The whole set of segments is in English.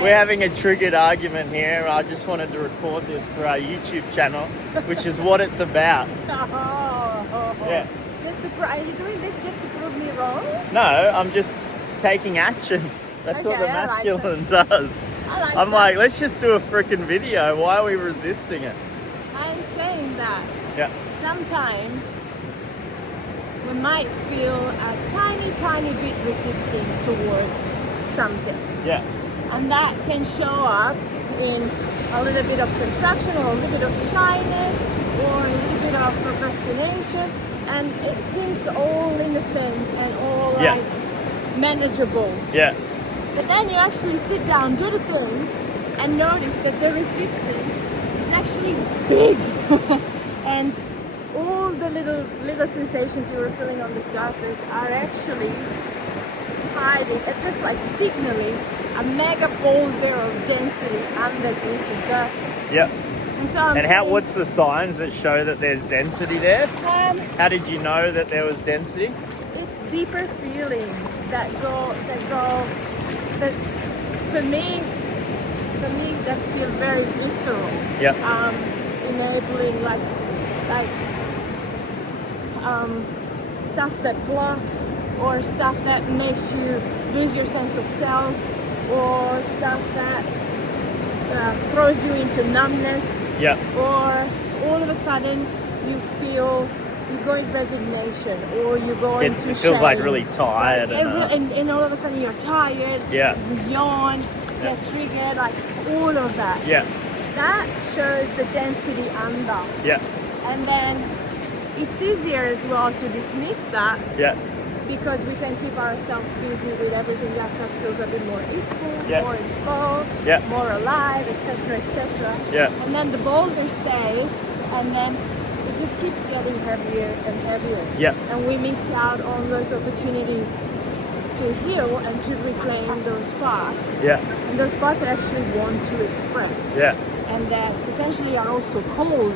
we're having a triggered argument here. I just wanted to record this for our YouTube channel, which is what it's about. Yeah. Are you doing this just to prove me wrong? No, I'm just taking action. That's what the masculine does. I'm like, let's just do a freaking video. Why are we resisting it? I'm saying that Yeah. sometimes we might feel a tiny bit resisting towards something. Yeah. And that can show up in a little bit of contraction or a little bit of shyness or a little bit of procrastination. And it seems all innocent and all like manageable. Yeah. But then you actually sit down, do the thing, and notice that the resistance is actually big. And all the little sensations you were feeling on the surface are actually hiding, it's just like signaling a mega boulder of density underneath the surface. Yeah. And so what's the signs that show that there's density there? How did you know that there was density? It's deeper feelings that for me that feel very visceral. Yeah. Enabling like stuff that blocks or stuff that makes you lose your sense of self or stuff that throws you into numbness. Yeah. Or all of a sudden you feel you go into resignation or you go into shame. It feels like really tired. And all of a sudden you're tired. Yeah. You yawn, get triggered, like all of that. Yeah. That shows the density under. Yeah. And then it's easier as well to dismiss that. Yeah. Because we can keep ourselves busy with everything else that feels a bit more peaceful, more in flow, more alive, etc., etc. Yeah. And then the boulder stays, and then it just keeps getting heavier and heavier. Yeah. And we miss out on those opportunities to heal and to reclaim those parts. Yeah. And those parts that actually want to express. Yeah. And that potentially are also called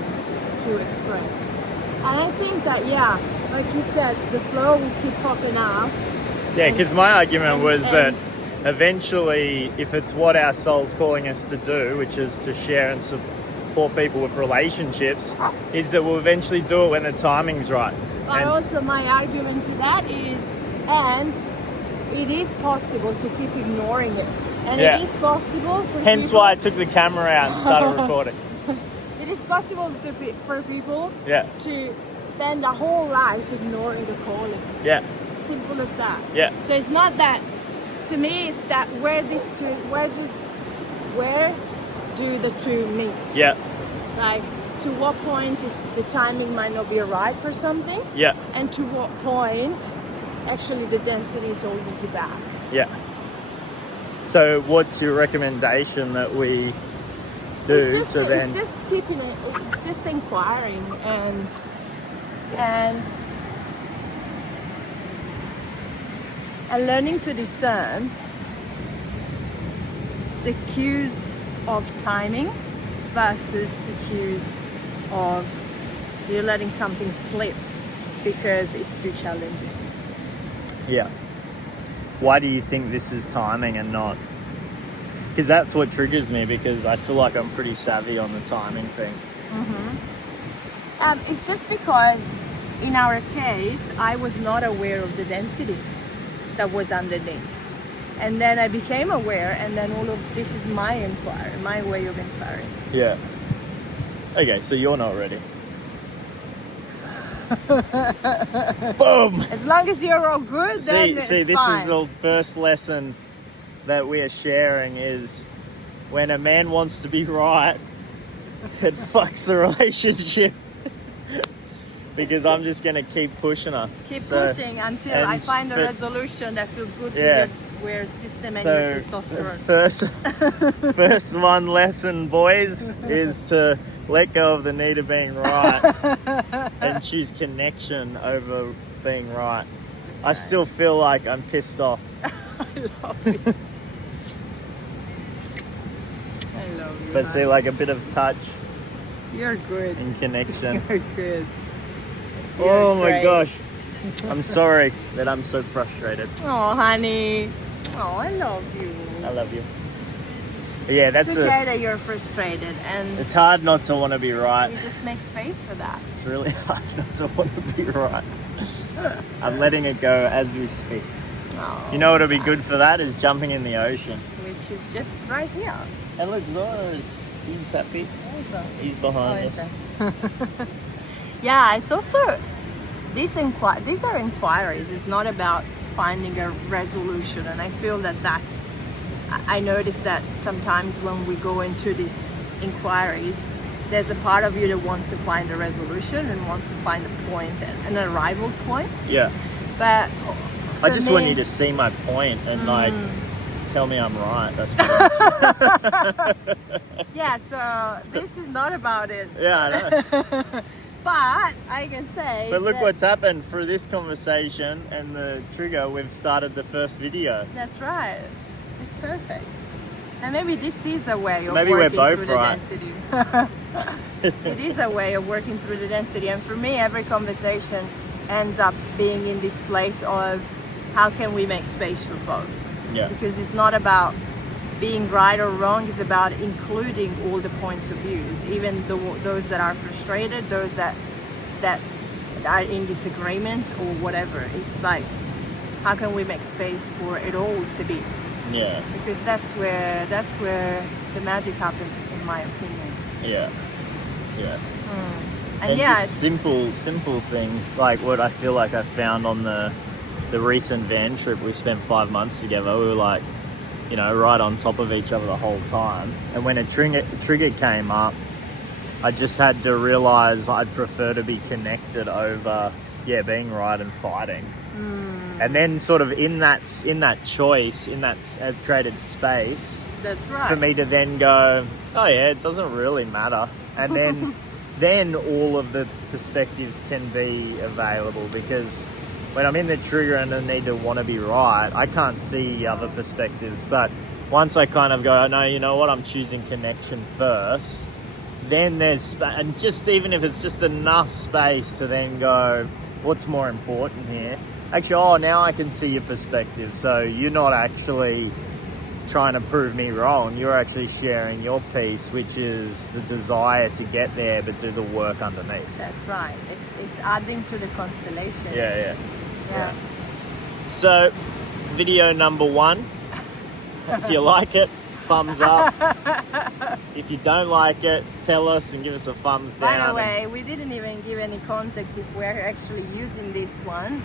to express. And I think that, like you said, the flow will keep popping up. Yeah, because my argument was that eventually, if it's what our soul's calling us to do, which is to share and support people with relationships, is that we'll eventually do it when the timing's right. But also my argument to that is, and it is possible to keep ignoring it. And it is possible for Hence why I took the camera out and started recording. It is possible for people to spend a whole life ignoring the calling. Yeah. Simple as that. Yeah. So it's not that, to me, it's that where do the two meet? Yeah. Like, to what point is the timing might not be right for something? Yeah. And to what point actually the density is holding you back? Yeah. So what's your recommendation that we do? It's just keeping it, it's just inquiring and learning to discern the cues of timing versus the cues of you're letting something slip because it's too challenging. Yeah. Why do you think this is timing and not? Because that's what triggers me, because I feel like I'm pretty savvy on the timing thing. It's just because in our case, I was not aware of the density that was underneath. And then I became aware, and then all of this is my inquiry, my way of inquiring. Yeah. Okay, so you're not ready. Boom! As long as you're all good, then it's this fine. Is the first lesson that we are sharing is when a man wants to be right, it fucks the relationship. Because I'm just going to keep pushing her. Keep pushing until I find a resolution that feels good with your system and your testosterone. First one lesson, boys, is to let go of the need of being right and choose connection over being right. I still feel like I'm pissed off. I love it. I love you. But see, like a bit of touch. You're good. And connection. You're good. Oh my gosh. I'm sorry that I'm so frustrated. Oh, honey. Oh, I love you. I love you. Yeah, that's it's okay that you're frustrated, and it's hard not to want to be right. you just make space for that. It's really hard not to want to be right. I'm letting it go as we speak. Oh, You know what would be good for that is jumping in the ocean. which is just right here. And look, Zora's, he's happy. Also. He's behind us. Yeah, it's also these are inquiries. It's not about finding a resolution, and I feel that that's. I notice that sometimes when we go into these inquiries, there's a part of you that wants to find a resolution and wants to find a point, an arrival point. Yeah. But I just me, want you to see my point and like tell me I'm right. That's what yeah. So this is not about it. Yeah, I know. But I can say. But look that, what's happened through this conversation and the trigger. We've started the first video. That's right. It's perfect. And maybe this is a way of maybe we're working both through the right. density. It is a way of working through the density. And for me, every conversation ends up being in this place of how can we make space for both? Yeah. Because it's not about being right or wrong, it's about including all the points of views, even those that are frustrated, those that are in disagreement or whatever. It's like, how can we make space for it all to be? Yeah. Because that's where the magic happens, in my opinion. Yeah. Yeah. And yeah, just simple thing like what I feel like I found on the recent van trip. We spent 5 months together. We were like, you know, right on top of each other the whole time. And when a trigger came up, I just had to realize I'd prefer to be connected over, being right and fighting. And then sort of in that choice, in that created space, that's right. for me to then go, oh yeah, it doesn't really matter. And then then all of the perspectives can be available, because when I'm in the trigger and I need to want to be right, I can't see other perspectives. But once I kind of go, no, you know what, I'm choosing connection first, then there's, and just even if it's just enough space to then go, what's more important here? Actually, now I can see your perspective. So you're not actually trying to prove me wrong. You're actually sharing your piece, which is the desire to get there, but do the work underneath. That's right. It's adding to the constellation. Yeah. Yeah. So, video number 1. If you like it, thumbs up. If you don't like it, tell us and give us a thumbs down. By the way, we didn't even give any context if we're actually using this one.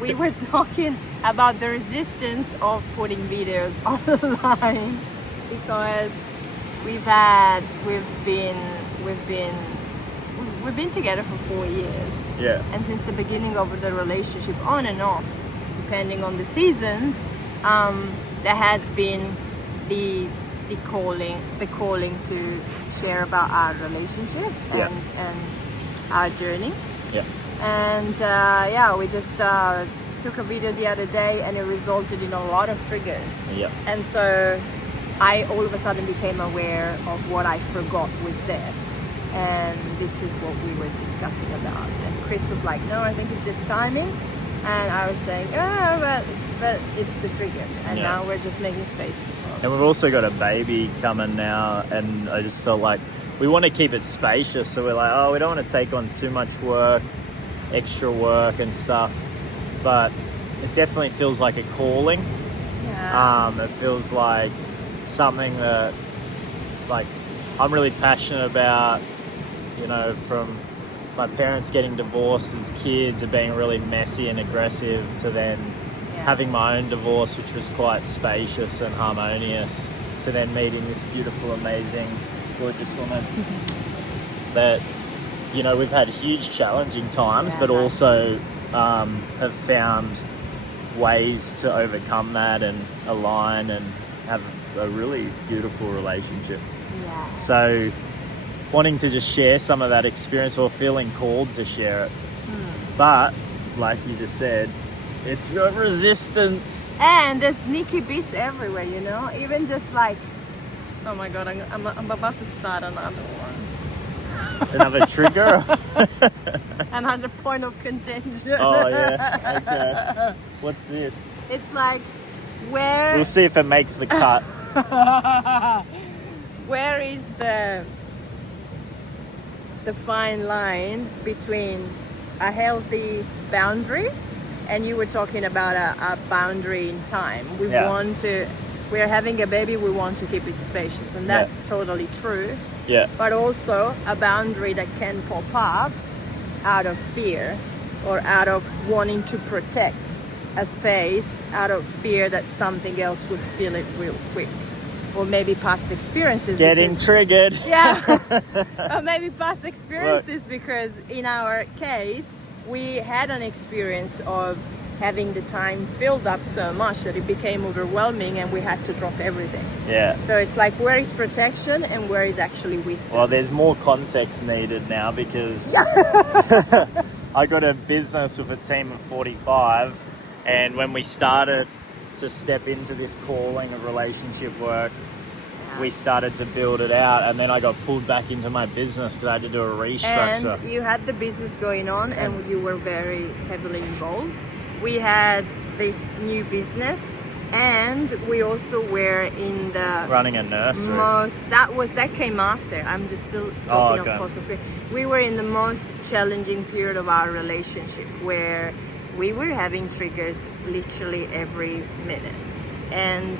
We were talking about the resistance of putting videos online, because we've been together for 4 years. Yeah. And since the beginning of the relationship, on and off, depending on the seasons, there has been the calling to share about our relationship and our journey. Yeah. And we just took a video the other day, and it resulted in a lot of triggers. Yeah. And so I all of a sudden became aware of what I forgot was there. And this is what we were discussing about. And Chris was like, no, I think it's just timing. And I was saying, but it's the triggers. And now we're just making space for both. And we've also got a baby coming now, and I just felt like we want to keep it spacious. So we're like, we don't want to take on too much work, extra work and stuff. But it definitely feels like a calling. Yeah. It feels like something that, like, I'm really passionate about, you know, from my parents getting divorced as kids and being really messy and aggressive, to then having my own divorce, which was quite spacious and harmonious, to then meeting this beautiful, amazing, gorgeous woman that, you know, we've had huge challenging times, but also have found ways to overcome that and align and have a really beautiful relationship. Yeah. So wanting to just share some of that experience, or feeling called to share it. But like you just said, it's got resistance. And there's sneaky bits everywhere, you know? Even just like, oh my God, I'm about to start another one. Another trigger? Another point of contention. Oh yeah, okay. What's this? It's like, where... We'll see if it makes the cut. Where is the fine line between a healthy boundary, and you were talking about a boundary in time. We're having a baby, we want to keep it spacious, and that's totally true. Yeah. But also a boundary that can pop up out of fear, or out of wanting to protect a space, out of fear that something else would fill it real quick. Or maybe past experiences. Getting triggered. Yeah. Or maybe past experiences, because in our case, we had an experience of having the time filled up so much that it became overwhelming and we had to drop everything. Yeah. So it's like, where is protection and where is actually wisdom? Well, there's more context needed now, because I got a business with a team of 45, and when we started to step into this calling of relationship work, we started to build it out, and then I got pulled back into my business because I had to do a restructure. And you had the business going on, and you were very heavily involved. We had this new business, and we also were in the running a nursery. That came after. I'm just still talking, of course. We were in the most challenging period of our relationship, where we were having triggers literally every minute. And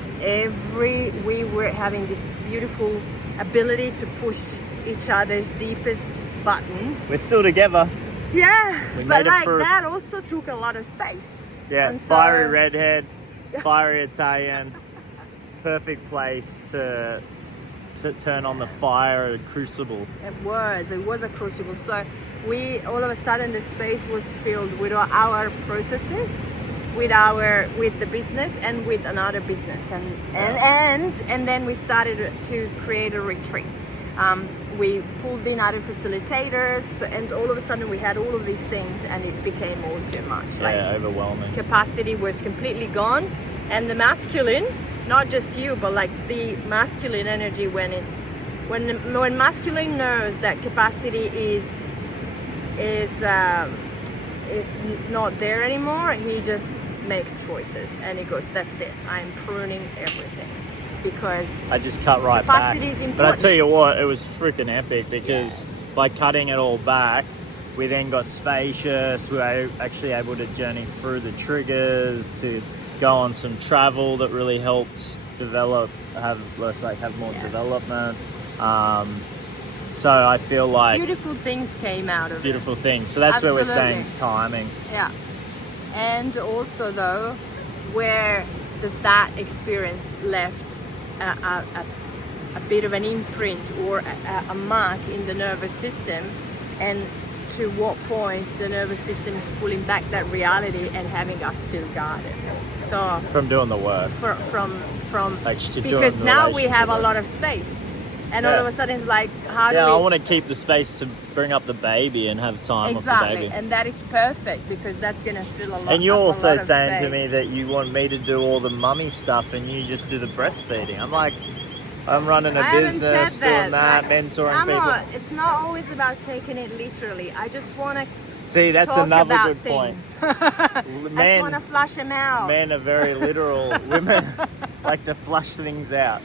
we were having this beautiful ability to push each other's deepest buttons. We're still together. Yeah, but like for... that also took a lot of space. Yeah, and fiery redhead, fiery Italian, perfect place to turn on the fire, a crucible. It was a crucible. So we, all of a sudden, the space was filled with our processes, with the business, and with another business, and then we started to create a retreat. We pulled in other facilitators, and all of a sudden we had all of these things, and it became all too much. Overwhelming. Capacity was completely gone, and the masculine, not just you, but like the masculine energy, when masculine knows that capacity is not there anymore, he just makes choices, and he goes, that's it, I'm pruning everything, because I just cut right back. capacity is important. But I tell you what, it was freaking epic, because by cutting it all back, we then got spacious. We were actually able to journey through the triggers, to go on some travel that really helped have more development. So I feel like beautiful things came out of beautiful things. So that's Absolutely. where we're saying timing. Yeah. And also, though, where does that experience left a bit of an imprint or a mark in the nervous system, and to what point the nervous system is pulling back that reality and having us feel guarded. So from doing the work. From because now we have a lot of space. And all of a sudden it's like, how do we... I want to keep the space to bring up the baby and have time with the baby. And that is perfect, because that's going to fill a lot. And you're also saying to me that you want me to do all the mummy stuff and you just do the breastfeeding. I'm like, I'm running a business, doing that, mentoring people. It's not always about taking it literally. I just want to see, that's another good point. I just want to flush them out. Men are very literal. Women like to flush things out.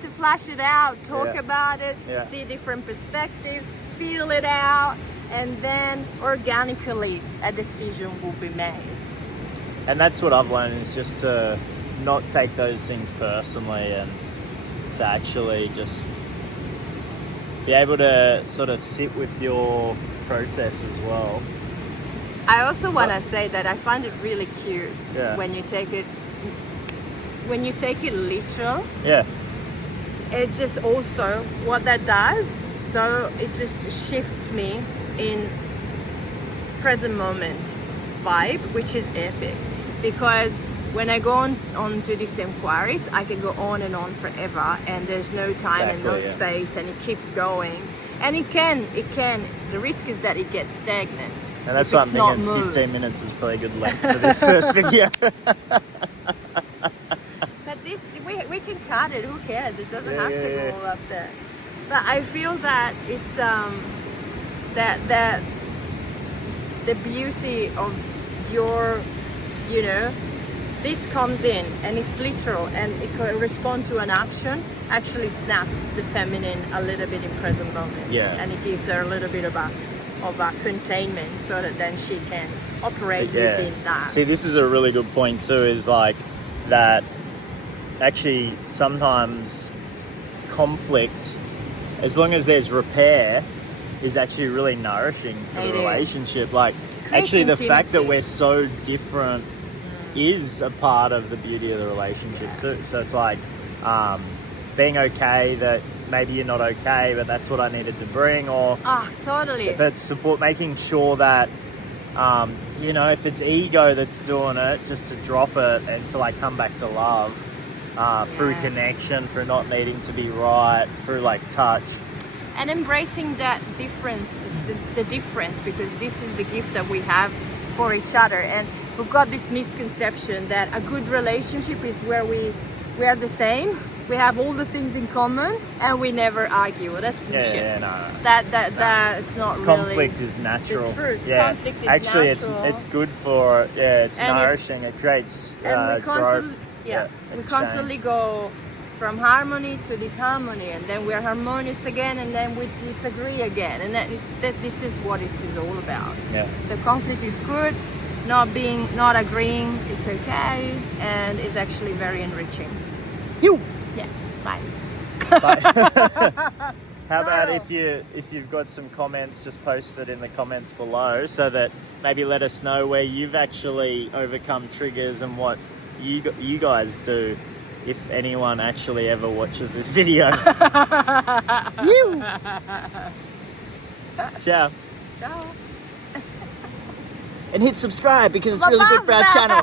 To flush it out, talk about it, see different perspectives, feel it out, and then organically a decision will be made. And that's what I've learned, is just to not take those things personally, and to actually just be able to sort of sit with your process as well. I also want to say that I find it really cute when you take it literal. Yeah. It just also, what that does, though, it just shifts me in present moment vibe, which is epic. Because when I go on to these inquiries, I can go on and on forever, and there's no time and no space, and it keeps going. And it can, the risk is that it gets stagnant. And that's why I'm thinking 15 minutes is probably a good length for this first video. We can cut it, who cares? It doesn't have to go up there. But I feel that it's that the beauty of your, this comes in and it's literal and it corresponds to an action, actually snaps the feminine a little bit in present moment. Yeah. And it gives her a little bit of a containment so that then she can operate within that. See, this is a really good point too, is like that actually sometimes conflict, as long as there's repair, is actually really nourishing for the relationship. Like, actually the fact that we're so different is a part of the beauty of the relationship too. So it's like being okay that maybe you're not okay, but that's what I needed to bring, or totally. But support, making sure that you know, if it's ego that's doing it, just to drop it and to like come back to love through connection, through not needing to be right, through like touch. And embracing that difference, the difference, because this is the gift that we have for each other. And we've got this misconception that a good relationship is where we are the same, we have all the things in common, and we never argue. Well, that's bullshit. No. That it's not really. Conflict is natural. The truth. Yeah. Conflict is actually natural. it's good for it's And nourishing. It creates and we growth. we constantly go from harmony to disharmony, and then we're harmonious again, and then we disagree again, and that this is what it is all about. Yeah. So conflict is good, not agreeing, it's okay, and it's actually very enriching. Yeah. Bye. How about if you've got some comments, just post it in the comments below, so that maybe let us know where you've actually overcome triggers and what you guys do, if anyone actually ever watches this video. Ciao. Ciao. And hit subscribe because it's really good for our channel.